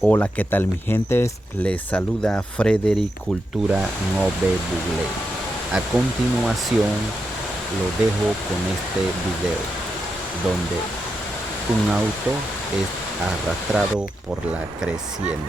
Hola, ¿qué tal mi gentes? Les saluda Frederick Cultura Nove Bugle. A continuación lo dejo con este video donde un auto es arrastrado por la creciente.